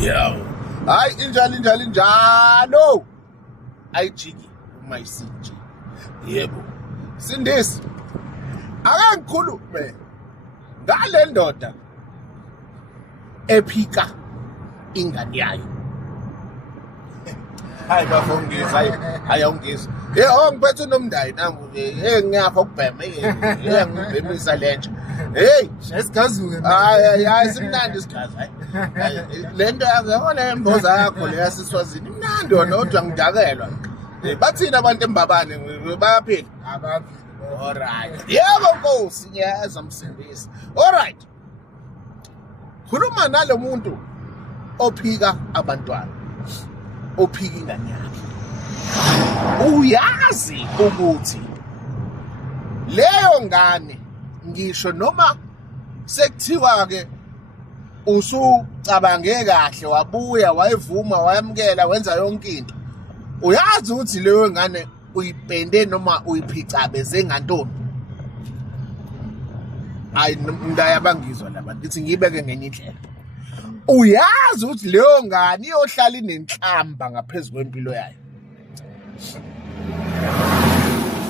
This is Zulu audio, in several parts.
Yawo. Hayi injalo. Ayijiki umayisinje. Yebo. Sindisi. Ake ngikhulume ngale ndoda ephika ingane yayo. Hayi bafungisa ayawungisa. Ngiphethe nomndayini nangu ngiyapha ukubhema ngibhemisa lentsha. Hey, Esigazuke. hayi simnandi isigazi hayi. Lento yakho emboza yakho le yasiswazini imnandi yona kodwa ngidakelwa. Bathina abantu embabane bayaphila. Abaphili. Alright. Yebo Nkosi ngiyazwa msindisi. Alright. Khuluma nalo muntu ophika abantwana. Ophika ingane yakhe. Uyazi ukuthi leyo ngane ngisho noma sekuthiwa ke usucabange kahle wabuya wayivuma wayamkela wenza yonke into. Uyazi ukuthi leyo ngane uyipende noma uyiphicabeze ngantombi. Hayi ngiyabangizwa laba ngithi ngibeke ngenye indlela. Uyazi ukuthi leyo ngane iyohlala inenhlamba ngaphezulu kwempilo yayo.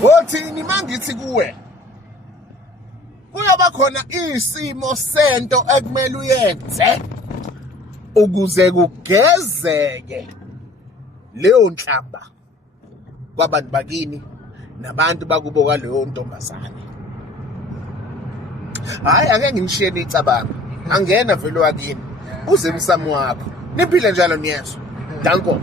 Othini mangithi kuwe kuyoba khona isimo sento ekumele uyenze ukuze kugezeke leyo nhlamba kwabantu bakini nabantu bakubo kwaleyo ntombazane. Hayi ake nginishiye icabanga angena vele wakini uze emsamo wakho niphile njalo niyezo danko.